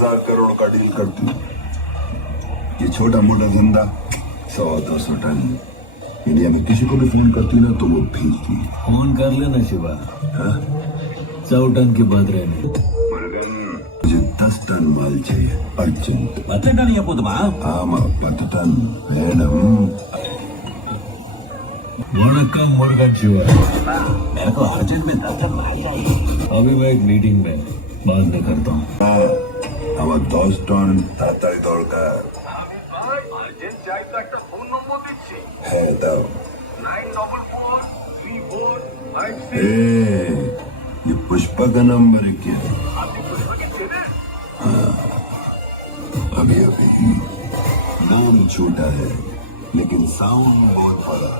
10,000 करोड़ का डील करती। ये छोटा मोटा धंधा 100-200 टन इंडिया में किसी को भी फोन करती ना तो वो भेजती। फोन कर लेना शिवा। हाँ? 100 टन के बाद रहने मुझे 10 टन माल चाहिए अर्जेंट। 10 टन या पुतमा? आमा 10 टन मैडम। वणक्कम मुर्गन शिवा। मेरे को अर्जेंट में 10 टन माल चाहिए। अभी मैं एक मीटिंग में बाद में करता हूँ। আমার 10 টন তাড়াতাড়ি দরকার। আর্জেন্ট চাইতে একটা ফোন নম্বর দিচ্ছি হ্যাঁ দাও। 9443456। ये पुष्पा का नंबर है क्या? আপনি পুষ্পাকে চেনেন? अभी अभी नाम छोटा है लेकिन साउंड बहुत बड़ा।